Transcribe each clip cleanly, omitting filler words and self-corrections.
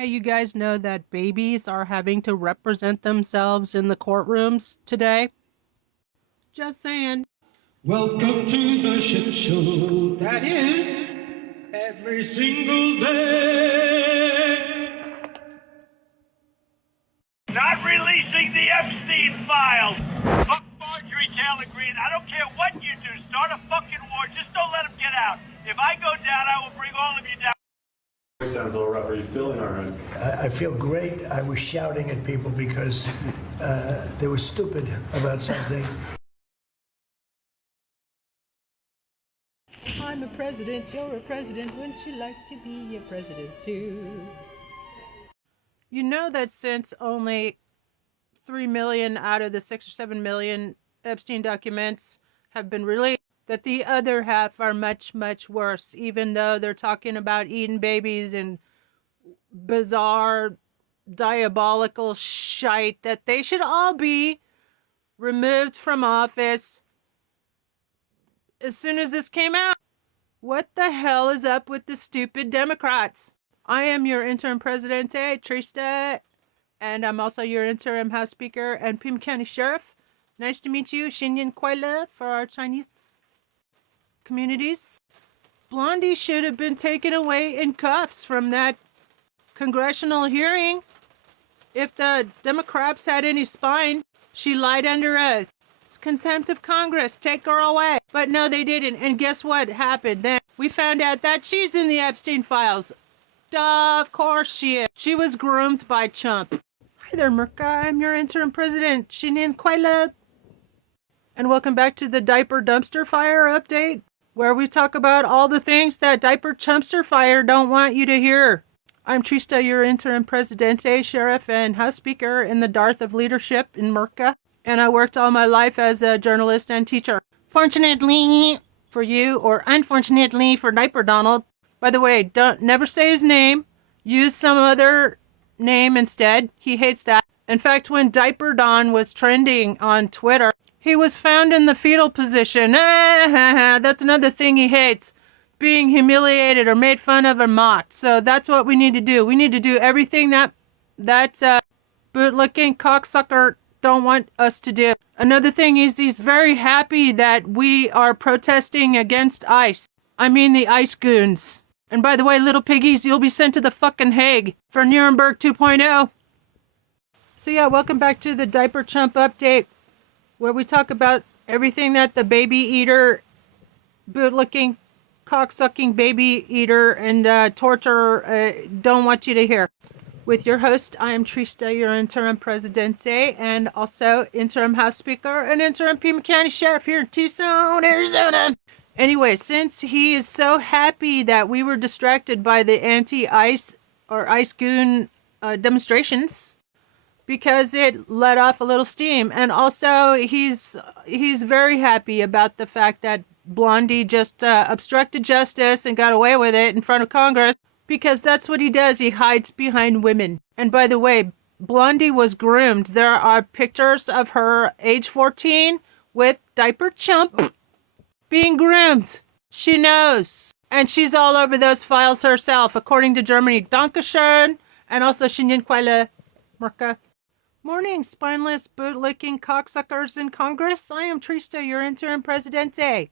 Hey, you guys know that babies are having to represent themselves in the courtrooms today? Just saying. Welcome to the shit show that is every single day. Not releasing the Epstein files. Fuck Marjorie Taylor Greene. I don't care what you do. Start a fucking war. Just don't let them get out. If I go down, I will bring all of you down. Sounds a little rough. Are you feeling all right? I feel great. I was shouting at people because they were stupid about something. I'm a president, you're a president. Wouldn't you like to be a president too? You know that since only 3 million out of the 6 or 7 million Epstein documents have been released, that the other half are much, much worse, even though they're talking about eating babies and bizarre, diabolical shite, that they should all be removed from office as soon as this came out. What the hell is up with the stupid Democrats? I am your interim presidente, Trista, and I'm also your interim House Speaker and Pima County Sheriff. Nice to meet you, Xinyan Kuaila, for our Chinese communities. Blondie should have been taken away in cuffs from that congressional hearing. If the Democrats had any spine, she lied under oath. It's contempt of Congress. Take her away. But no, they didn't. And guess what happened then? We found out that she's in the Epstein files. Duh, of course she is. She was groomed by Chump. Hi there, Merca. I'm your interim president, Shinin Kuaila. And welcome back to the Diaper Dumpster Fire update, where we talk about all the things that Diaper Chumpster Fire don't want you to hear. I'm Trista, your interim presidente, sheriff, and house speaker in the Darth of Leadership in Merca. And I worked all my life as a journalist and teacher. Fortunately for you, or unfortunately for Diaper Donald. By the way, never say his name. Use some other name instead. He hates that. In fact, when Diaper Don was trending on Twitter, he was found in the fetal position. That's another thing he hates. Being humiliated or made fun of or mocked. So that's what we need to do. We need to do everything that boot-licking cocksucker don't want us to do. Another thing is he's very happy that we are protesting against ICE. I mean the ICE goons. And by the way, little piggies, you'll be sent to the fucking Hague for Nuremberg 2.0. So yeah, welcome back to the Diaper Chump update, where we talk about everything that the baby eater, boot-licking, cock-sucking baby eater and torturer don't want you to hear. With your host, I am Trista, your interim presidente, and also interim house speaker and interim Pima County Sheriff here in Tucson, Arizona. Anyway, since he is so happy that we were distracted by the anti-ICE or ICE goon demonstrations, because it let off a little steam, and also he's very happy about the fact that Blondie just obstructed justice and got away with it in front of Congress, because that's what he does. He hides behind women. And by the way, Blondie was groomed. There are pictures of her age 14 with Diaper Chump being groomed. She knows. And she's all over those files herself, according to Germany. Dankeschön. And also Xinyan Kuaila, Merca. Morning, spineless, boot-licking cocksuckers in Congress. I am Trista, your interim presidente,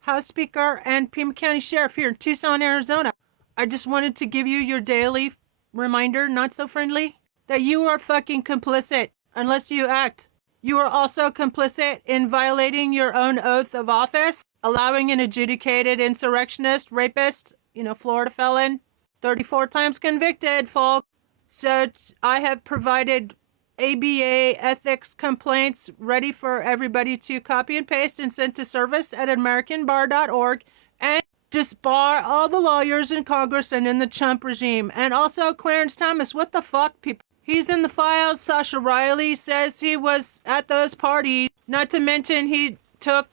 House Speaker, and Pima County Sheriff here in Tucson, Arizona. I just wanted to give you your daily reminder, not so friendly, that you are fucking complicit unless you act. You are also complicit in violating your own oath of office, allowing an adjudicated insurrectionist, rapist, Florida felon, 34 times convicted, folks. So I have provided ABA ethics complaints ready for everybody to copy and paste and send to service@americanbar.org and disbar all the lawyers in Congress and in the Trump regime. And also Clarence Thomas, what the fuck, people? He's in the files. Sasha Riley says he was at those parties. Not to mention he took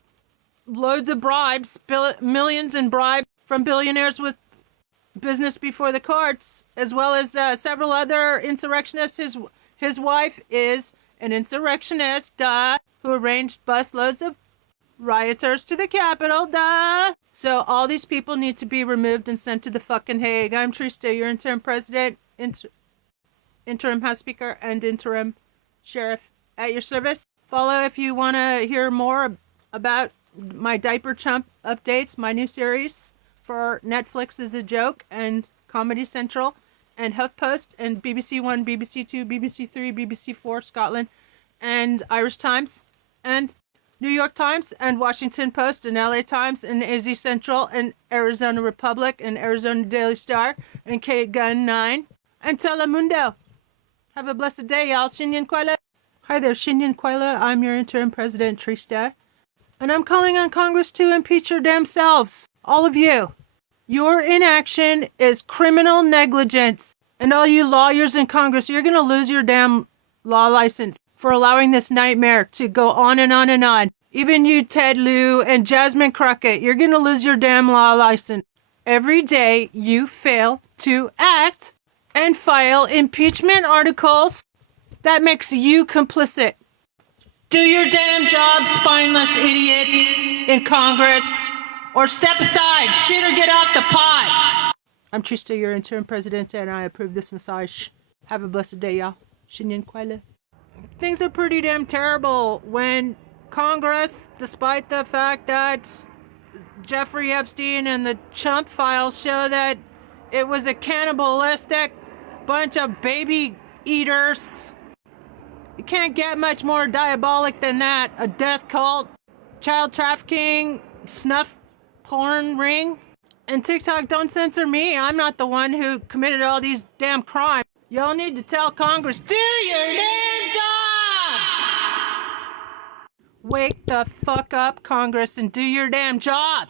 loads of bribes, millions in bribes from billionaires with business before the courts, as well as several other insurrectionists. His wife is an insurrectionist, who arranged busloads of rioters to the Capitol, So all these people need to be removed and sent to the fucking Hague. I'm Trista, your interim president, interim House Speaker and interim Sheriff at your service. Follow if you want to hear more about my Diaper Chump updates, my new series for Netflix is a Joke and Comedy Central and HuffPost and BBC One, BBC Two, BBC Three, BBC Four, Scotland, and Irish Times, and New York Times, and Washington Post, and LA Times, and AZ Central, and Arizona Republic, and Arizona Daily Star, and K-Gun 9, and Telemundo. Have a blessed day, y'all. Shinyan Kwela. Hi there, Shinyan Kwela. I'm your interim president, Trista. And I'm calling on Congress to impeach your damn selves. All of you. Your inaction is criminal negligence. And all you lawyers in Congress, you're going to lose your damn law license for allowing this nightmare to go on and on and on. Even you, Ted Lieu and Jasmine Crockett, you're going to lose your damn law license. Every day you fail to act and file impeachment articles, that makes you complicit. Do your damn job, spineless idiots in Congress, or step aside, shit or get off the pot. I'm Trista, your interim president, and I approve this massage. Have a blessed day, y'all. Shinyan Kwela. Things are pretty damn terrible when Congress, despite the fact that Jeffrey Epstein and the Chump files show that it was a cannibalistic bunch of baby eaters. You can't get much more diabolic than that. A death cult, child trafficking, snuff porn ring. And TikTok, don't censor me. I'm not the one who committed all these damn crimes. Y'all need to tell Congress, do your damn job! Wake the fuck up, Congress, and do your damn job!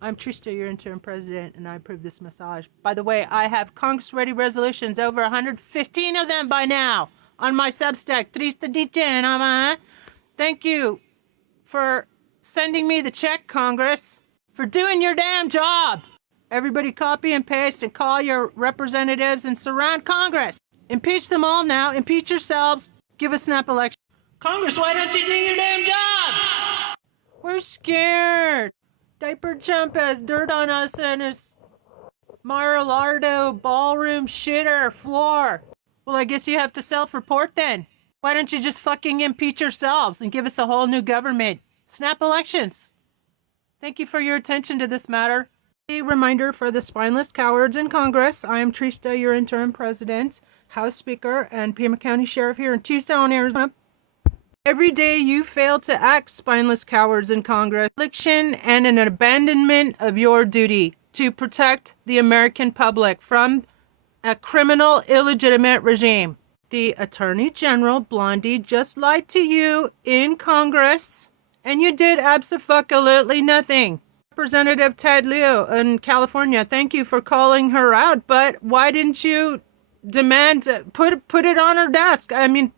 I'm Trista, your interim president, and I approve this massage. By the way, I have Congress-ready resolutions, over 115 of them by now, on my Substack, Trista Dice. Thank you for sending me the check, Congress, for doing your damn job. Everybody copy and paste and call your representatives and surround Congress. Impeach them all now. Impeach yourselves. Give a snap election. Congress, why don't you do your damn job? We're scared. Diaper Chump has dirt on us and his Mar-a-Lardo ballroom shitter floor. Well, I guess you have to self-report then. Why don't you just fucking impeach yourselves and give us a whole new government? Snap elections. Thank you for your attention to this matter. A reminder for the spineless cowards in Congress. I am Trista, your interim president, House Speaker, and Pima County Sheriff here in Tucson, Arizona. Every day you fail to act, spineless cowards in Congress, affliction and an abandonment of your duty to protect the American public from a criminal, illegitimate regime. The Attorney General, Blondie, just lied to you in Congress, and you did absolutely nothing. Representative Ted Lieu in California, thank you for calling her out, but why didn't you demand, put it on her desk,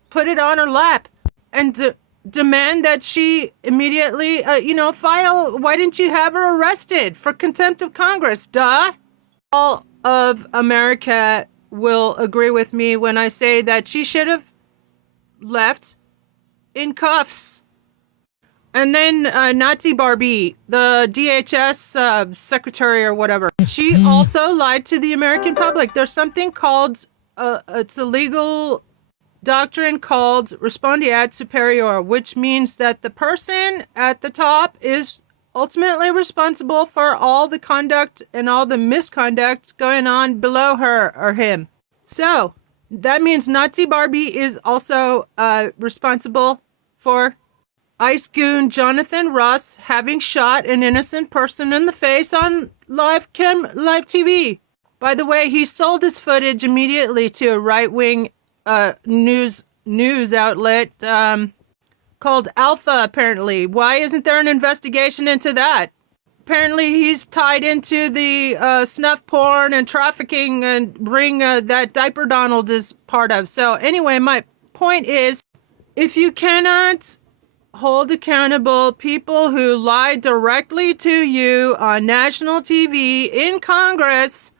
put it on her lap, and demand that she immediately, file, why didn't you have her arrested for contempt of Congress? Duh! All of America will agree with me when I say that she should have left in cuffs. And then Nazi Barbie, the DHS secretary or whatever, she also lied to the American public. There's something called, it's a legal doctrine called respondeat superior, which means that the person at the top is ultimately responsible for all the conduct and all the misconduct going on below her or him. So that means Nazi Barbie is also responsible for Ice Goon Jonathan Ross having shot an innocent person in the face on live TV. By the way, he sold his footage immediately to a right-wing news outlet called Alpha, apparently. Why isn't there an investigation into that? Apparently he's tied into the snuff porn and trafficking and ring that Diaper Donald is part of. So anyway, my point is, if you cannot hold accountable people who lie directly to you on national TV in Congress,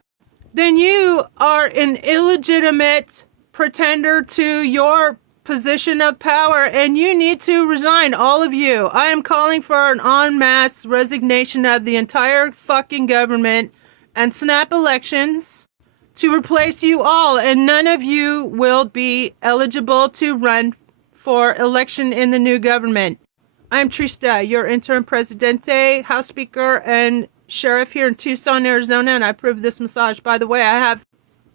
then you are an illegitimate pretender to your position of power, and you need to resign, all of you. I am calling for an en masse resignation of the entire fucking government and snap elections to replace you all, and none of you will be eligible to run for election in the new government. I'm Trista, your interim presidente, House Speaker, and Sheriff here in Tucson, Arizona, and I approve this massage. By the way, I have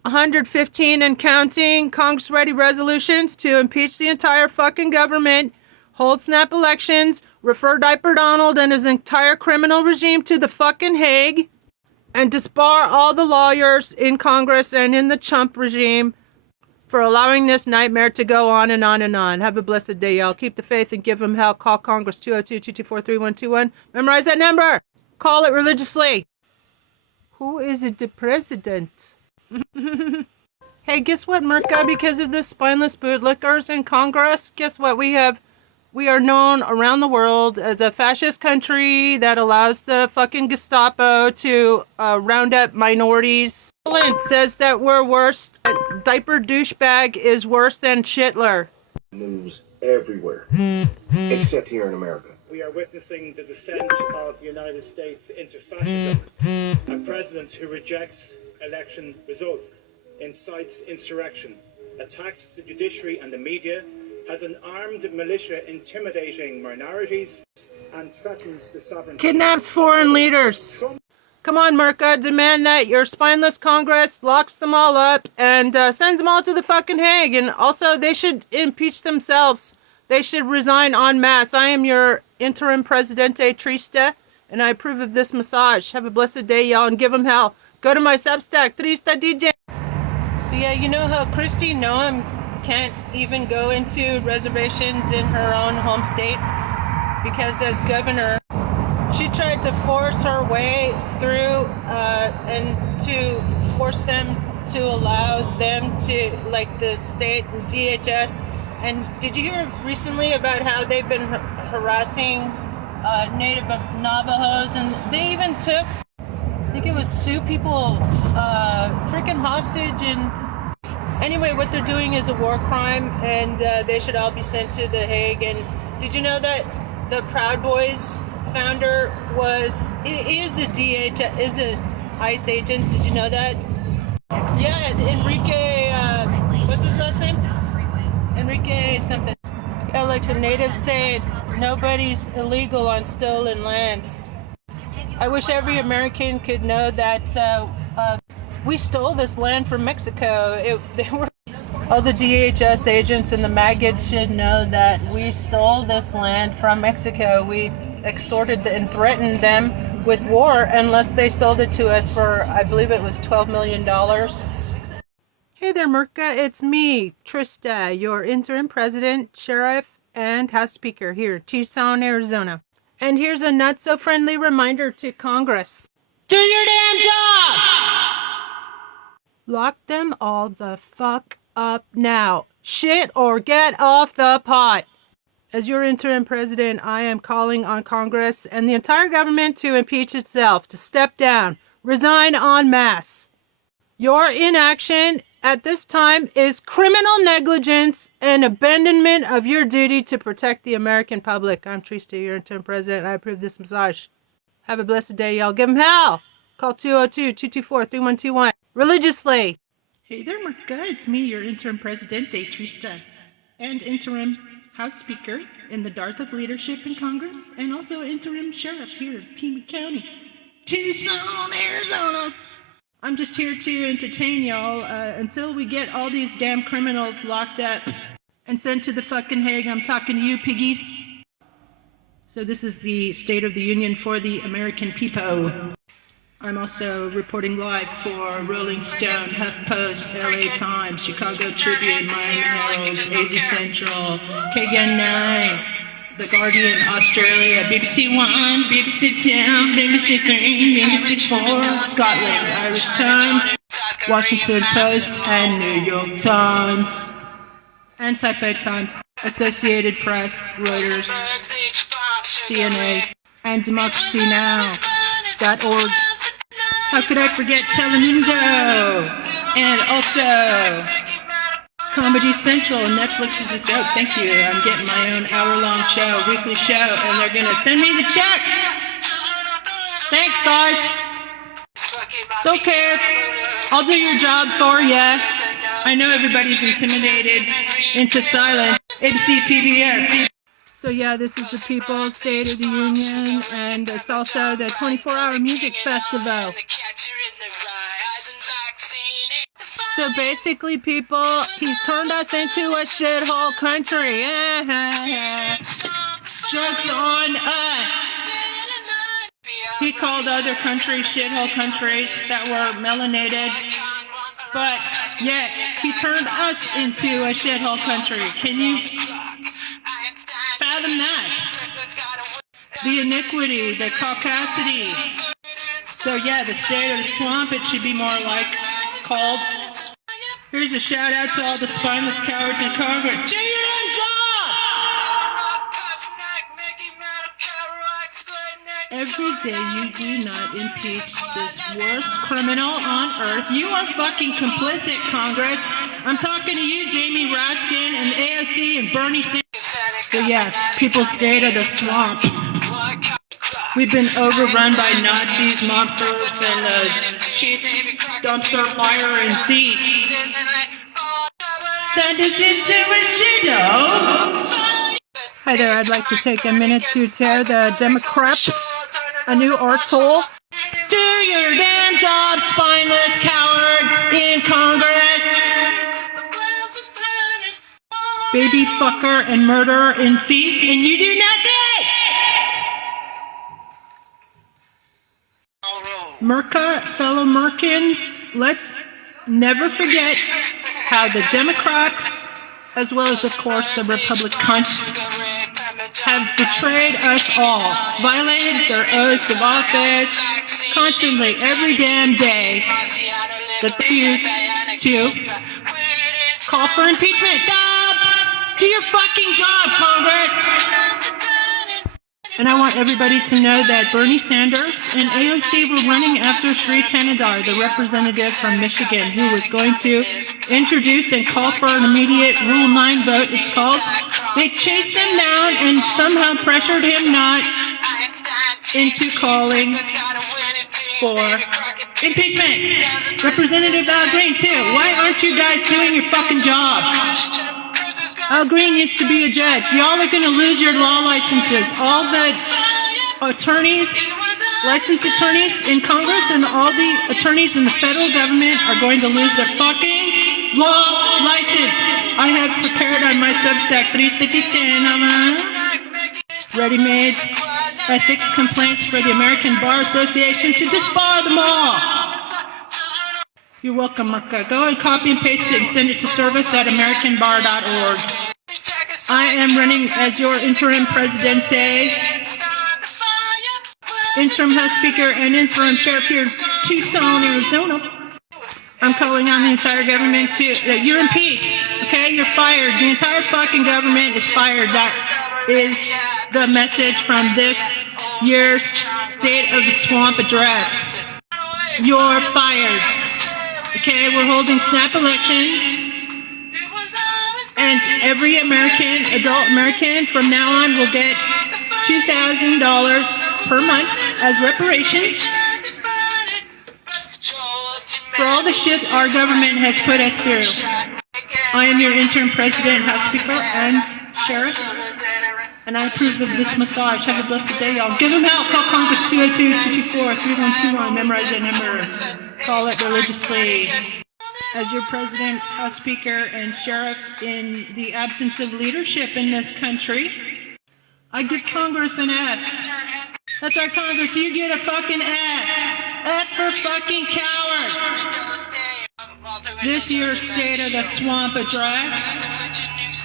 115 and counting Congress-ready resolutions to impeach the entire fucking government, hold snap elections, refer Diaper Donald and his entire criminal regime to the fucking Hague, and disbar all the lawyers in Congress and in the chump regime for allowing this nightmare to go on and on and on. Have a blessed day, y'all. Keep the faith and give them hell. Call Congress 202-224-3121. Memorize that number. Call it religiously. Who is it, the president? Hey, guess what, Merca? Because of the spineless bootlickers in Congress, guess what? We are known around the world as a fascist country that allows the fucking Gestapo to round up minorities. Flint says that we're worse. Diaper douchebag is worse than Shitler. News everywhere, except here in America. We are witnessing the descent of the United States into fascism. A president who rejects election results, incites insurrection, attacks the judiciary and the media, has an armed militia intimidating minorities, and threatens the sovereignty. Kidnaps foreign leaders. Come on, Merca, demand that your spineless Congress locks them all up and sends them all to the fucking Hague. And also, they should impeach themselves. They should resign en masse. I am your interim presidente, Trista, and I approve of this massage. Have a blessed day, y'all, and give them hell. Go to my Substack, Trista DJ. So yeah, you know how Kristi Noem can't even go into reservations in her own home state? Because as governor, she tried to force her way through and to force them to allow them to, like the state DHS. And did you hear recently about how they've been harassing Native Navajos? And they even took, I think it was Sioux people, freaking hostage. And anyway, what they're doing is a war crime, and they should all be sent to the Hague. And did you know that the Proud Boys founder is an ICE agent? Did you know that? Yeah, Enrique, what's his last name? Enrique something. Yeah, like the natives say, it's nobody's illegal on stolen land. I wish every American could know that we stole this land from Mexico. All the DHS agents and the maggots should know that we stole this land from Mexico. We extorted and threatened them with war unless they sold it to us for, I believe it was $12 million. Hey there, Merca. It's me, Trista, your interim president, sheriff, and House Speaker here in Tucson, Arizona. And here's a not-so-friendly reminder to Congress. Do your damn job! Lock them all the fuck up now. Shit or get off the pot. As your interim president, I am calling on Congress and the entire government to impeach itself, to step down, resign en masse. Your inaction at this time is criminal negligence and abandonment of your duty to protect the American public. I'm Trista, your interim president, and I approve this massage. Have a blessed day, y'all. Give them hell. Call 202-224-3121. Religiously. Hey there, Merca. It's me, your interim presidente, Trista, and interim House Speaker in the Darth of Leadership in Congress, and also interim sheriff here in Pima County, Tucson, Arizona. I'm just here to entertain y'all until we get all these damn criminals locked up and sent to the fucking Hague. I'm talking to you, piggies. So this is the State of the Union for the American people. I'm also reporting live for Rolling Stone, HuffPost, LA Times, Chicago Tribune, Miami Herald, AZ Central, KGN 9, The Guardian, Australia, BBC One, BBC Two, BBC Three, BBC Four, Scotland, Irish Times, Washington Post, and New York Times. And Taipei Times, Associated Press, Reuters, CNA, and DemocracyNow.org. How could I forget Telemundo? And also Comedy Central. Netflix is a joke. Thank you. I'm getting my own hour-long show, weekly show, and they're gonna send me the check. Thanks, guys. It's okay. I'll do your job for ya. I know everybody's intimidated into silence. ABC, PBS. So yeah, this is the People's State of the Union, and it's also the 24-hour music festival. So basically, people, he's turned us into a shithole country. Joke's on us. He called other countries shithole countries that were melanated, but yet he turned us into a shithole country. Can you fathom that? The iniquity, the caucasity. So yeah, the state of the swamp, it should be more like called. Here's a shout out to all the spineless cowards in Congress. Do your own job! Every day you do not impeach this worst criminal on earth. You are fucking complicit, Congress. I'm talking to you, Jamie Raskin and AOC and Bernie Sanders. So yes, People's State of the Swamp. We've been overrun by Nazis, mobsters, and cheap dumpster fire and thieves. Turned us into a shithole. Hi there, I'd like to take a minute to tear the Democrats a new arsehole. Do your damn job, spineless cowards in Congress. Baby fucker and murderer and thief, and you do nothing! Merca, fellow Merkins, let's never forget how the Democrats, as well as, of course, the Republicans, have betrayed us all, violated their oaths of office constantly, every damn day, that refuse to call for impeachment. Do your fucking job, Congress! And I want everybody to know that Bernie Sanders and AOC were running after Sri Thanedar, the representative from Michigan, who was going to introduce and call for an immediate Rule 9 vote, it's called. They chased him down and somehow pressured him not into calling for impeachment. Representative Al Green, too. Why aren't you guys doing your fucking job? Al Green used to be a judge. Y'all are going to lose your law licenses. All the attorneys, licensed attorneys in Congress and all the attorneys in the federal government are going to lose their fucking law license. I have prepared on my Substack ready-made ethics complaints for the American Bar Association to disbar them all. You're welcome, Marka. Go and copy and paste it and send it to service@americanbar.org. I am running as your interim presidente, interim House Speaker, and interim Sheriff here in Tucson, Arizona. I'm calling on the entire government to, you're impeached, okay? You're fired. The entire fucking government is fired. That is the message from this year's State of the Swamp address. You're fired. Okay, we're holding snap elections, and every American, adult American from now on will get $2,000 per month as reparations for all the shit our government has put us through. I am your interim president, House Speaker, and Sheriff, and I approve of this massage. Have a blessed day, y'all. Give them help. Call Congress 202-224-3121. Memorize that number. Call it religiously. As your president, House Speaker, and Sheriff, in the absence of leadership in this country, I give Congress an F. That's right, Congress, you get a fucking F. F for fucking cowards. This year's State of the Swamp address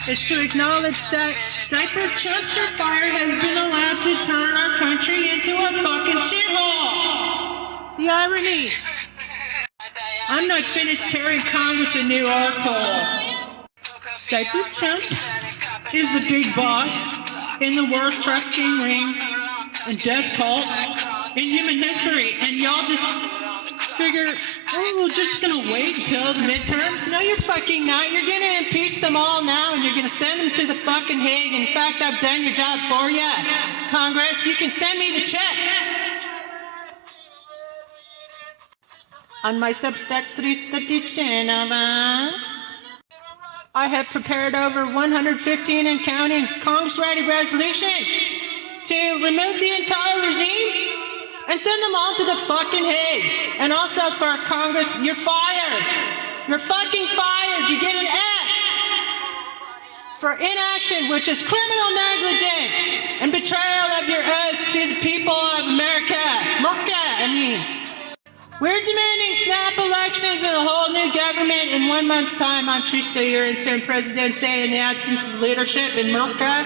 is to acknowledge that diaper dumpster fire has been allowed to turn our country into a fucking shithole. The irony. I'm not finished tearing Congress a new arsehole. Diaper Chump is the big boss in the worst trafficking ring and death cult in human history, and y'all just figure, oh, we're just gonna wait until the midterms? No, you're fucking not. You're gonna impeach them all now, and you're gonna send them to the fucking Hague. In fact, I've done your job for you, Congress. You can send me the check. on my Substack 330 channel. I have prepared over 115 and counting Congress-ready resolutions to remove the entire regime and send them all to the fucking Hague. And also for Congress, you're fired. You're fucking fired. You get an F for inaction, which is criminal negligence and betrayal of your oath to the people of America. We're demanding snap elections and a whole new government in 1 month's time. I'm Trista, your interim presidente in the absence of leadership in America.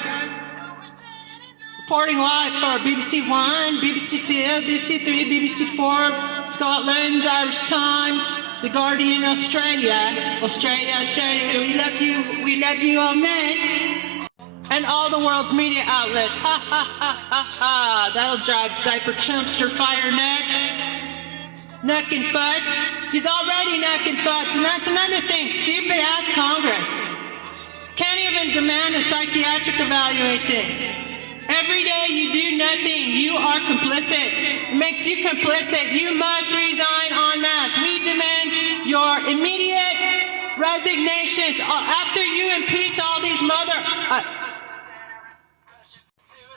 Reporting live for BBC One, BBC Two, BBC Three, BBC Four, Scotland, Irish Times, The Guardian, Australia, we love you, all men, and all the world's media outlets. Ha ha ha ha ha! That'll drive diaper chumpster fire nuts. Knuckin' futs. He's already knuckin' futs, and that's another thing. Stupid ass Congress can't even demand a psychiatric evaluation. Every day you do nothing. You are complicit. It makes you complicit. You must resign en masse. We demand your immediate resignations after you impeach all these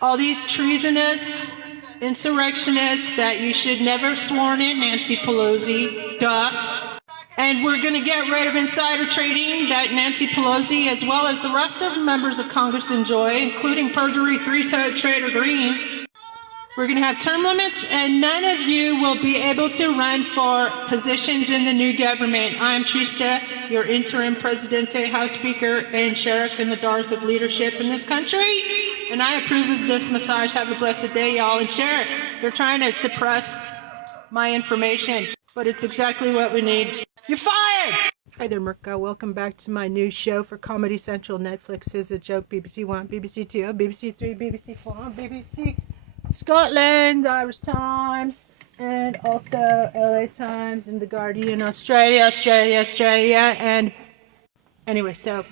all these treasonous insurrectionists that you should never have sworn in, Nancy Pelosi. Duh. And we're going to get rid of insider trading that Nancy Pelosi, as well as the rest of the members of Congress, enjoy, including perjury, three-toed Trader Green. We're going to have term limits, and none of you will be able to run for positions in the new government. I'm Trista, your interim presidente, House Speaker, and sheriff in the dark of leadership in this country. And I approve of this massage. Have a blessed day, y'all, and share it. They're trying to suppress my information, but it's exactly what we need. You're fired! Hi there, Mirka. Welcome back to my new show for Comedy Central. Netflix is a joke. BBC One, BBC Two, BBC Three, BBC Four, BBC Scotland, Irish Times, and also LA Times and The Guardian, Australia. And anyway, so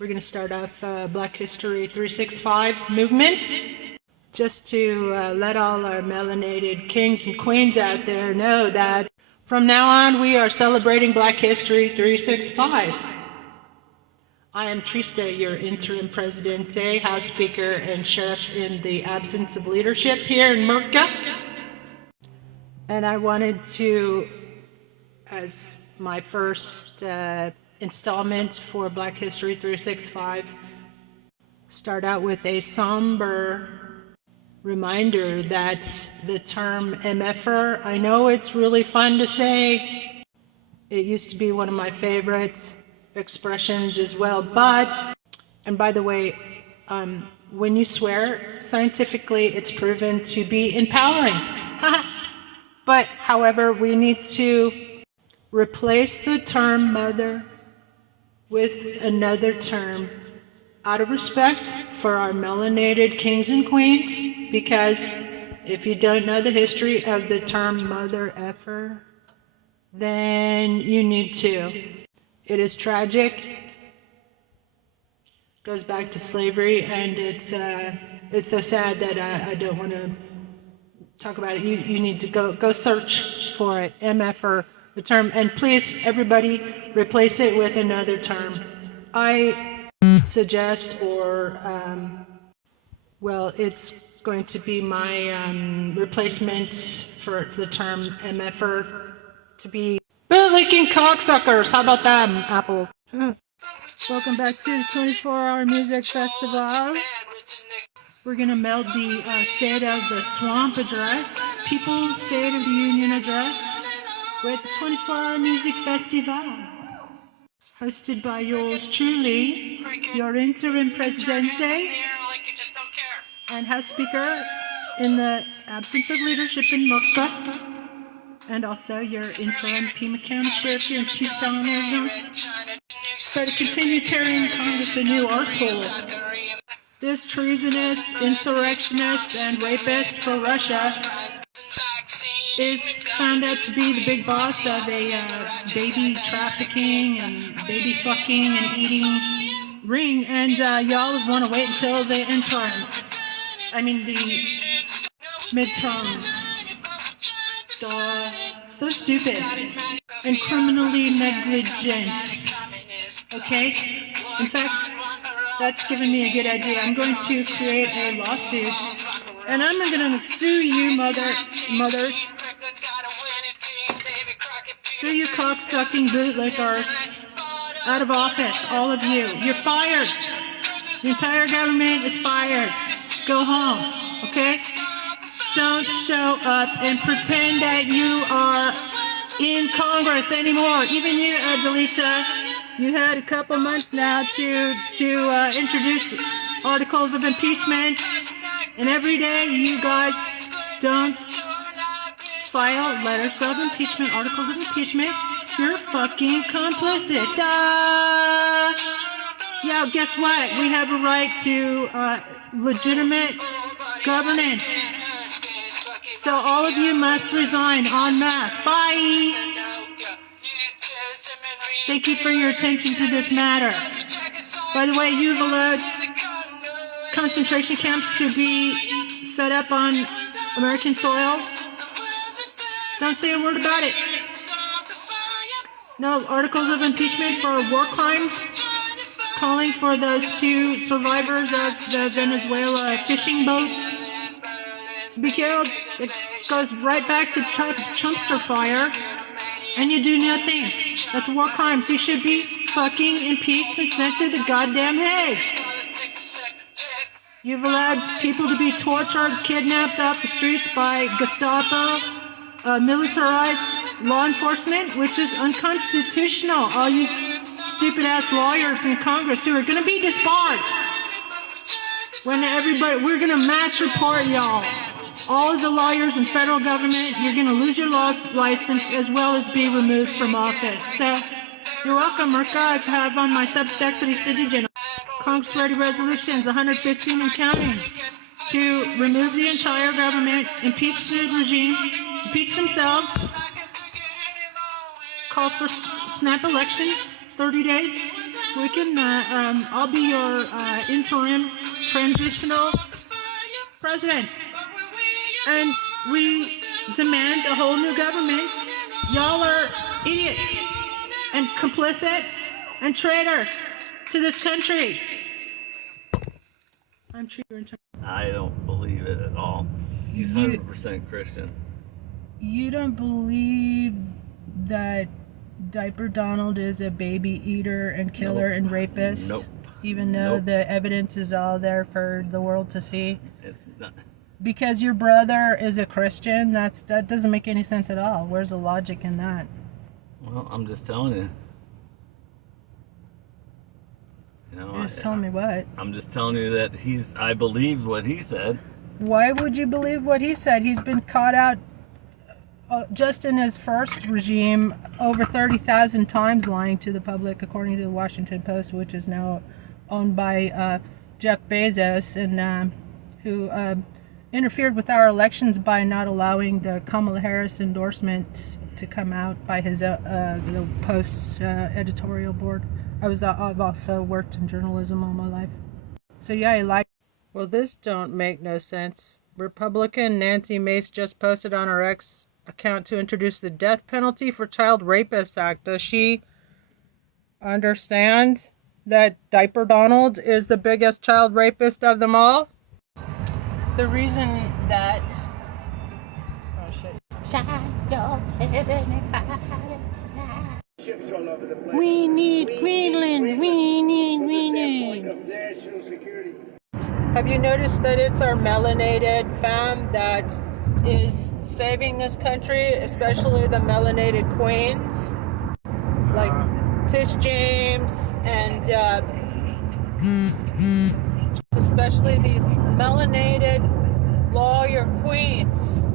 we're going to start off Black History 365 movement. Just to let all our melanated kings and queens out there know that from now on, we are celebrating Black History 365. I am Trista, your interim presidente, House Speaker, and sheriff in the absence of leadership here in Merca. And I wanted to, as my first installment for Black History 365, start out with a somber reminder that the term MFer, I know it's really fun to say. It used to be one of my favorite expressions as well, but, and by the way, when you swear, scientifically it's proven to be empowering. But, however, we need to replace the term mother with another term out of respect for our melanated kings and queens, because if you don't know the history of the term mother effer, then you need to. It is tragic, goes back to slavery, and it's so sad that I don't want to talk about it. You need to go search for it, MFer, the term, and please, everybody, replace it with another term. I suggest, or well, it's going to be my replacement for the term MFer to be bootlicking cocksuckers. How about that, apples? Welcome back to the 24-Hour Music Festival. We're gonna meld the State of the Swamp Address, People's State of the Union Address, with the 24-Hour Music Festival. Hosted by yours truly, your interim presidente and House Speaker in the absence of leadership in Mocha, and also your interim Pima County Sheriff here in Tucson, Arizona. So to continue tearing Congress a new arsehole, this treasonous, insurrectionist, and rapist for Russia is found out to be the big boss of a baby trafficking and baby fucking and eating ring, and y'all want to wait until the the midterms. So stupid and criminally negligent. Okay? In fact, that's giving me a good idea. I'm going to create a lawsuit, and I'm going to sue you, mothers. Sue you cocksucking bootlickers out of office, all of you. You're fired. The entire government is fired. Go home, okay? Don't show up and pretend that you are in Congress anymore. Even you, Adelita, you had a couple months now to introduce articles of impeachment, and every day you guys don't file letters of impeachment, articles of impeachment. You're fucking complicit. Yeah, guess what? We have a right to legitimate governance. So all of you must resign en masse. Bye. Thank you for your attention to this matter. By the way, you've allowed concentration camps to be set up on American soil. Don't say a word about it. No articles of impeachment for war crimes, calling for those 2 survivors of the Venezuela fishing boat to be killed. It goes right back to Trumpster fire, and you do nothing. That's war crimes. He should be fucking impeached and sent to the goddamn Hague. You've allowed people to be tortured, kidnapped off the streets by Gestapo, militarized law enforcement, which is unconstitutional. All you stupid-ass lawyers in Congress who are going to be disbarred. When we're going to mass report y'all. All of the lawyers in federal government, you're going to lose your license as well as be removed from office. So, you're welcome, Merca. I have on my Substack Triste Digeno. Congress ready resolutions, 115 and counting, to remove the entire government, impeach the regime, impeach themselves, call for snap elections, 30 days. We can, I'll be your interim transitional president. And we demand a whole new government. Y'all are idiots and complicit and traitors to this country. I'm trigger. I don't believe it at all. He's 100% Christian. You don't believe that Diaper Donald is a baby eater and killer and rapist? Nope. Even though the evidence is all there for the world to see? It's not. Because your brother is a Christian? That doesn't make any sense at all. Where's the logic in that? Well, I'm just telling you. You know, You're just telling me what? I'm just telling you that I believed what he said. Why would you believe what he said? He's been caught out just in his first regime over 30,000 times lying to the public, according to the Washington Post, which is now owned by Jeff Bezos, and who interfered with our elections by not allowing the Kamala Harris endorsements to come out by his the Post's editorial board. I've also worked in journalism all my life. So yeah, I like. Well, this don't make no sense. Republican Nancy Mace just posted on her X account to introduce the death penalty for child rapists act. Does she understand that Diaper Donald is the biggest child rapist of them all? The reason that... Oh, shit. We need Greenland. We need Greenland. Have you noticed that it's our melanated fam that is saving this country, especially the melanated queens, like Tish James, and especially these melanated lawyer queens.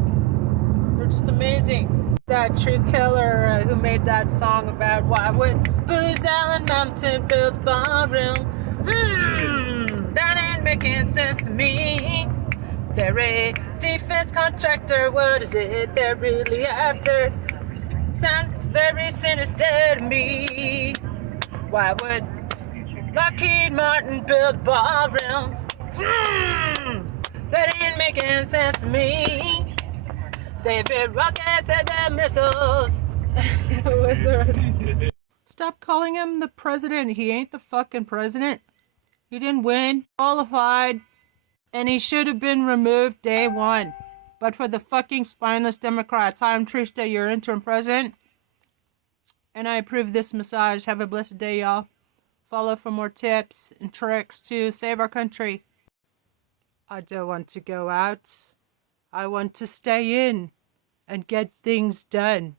They're just amazing. That truth teller who made that song about why would Booz Allen Mountain build ballroom? That ain't making sense to me. They're a defense contractor, what is it they're really after? Sounds very sinister to me. Why would Lockheed Martin build ballroom? That ain't making sense to me. They've been rockets and then missiles. Stop calling him the president. He ain't the fucking president. He didn't win, qualified, and he should have been removed day one. But for the fucking spineless Democrats, hi, I'm Trista, your interim president. And I approve this massage. Have a blessed day, y'all. Follow for more tips and tricks to save our country. I don't want to go out. I want to stay in and get things done.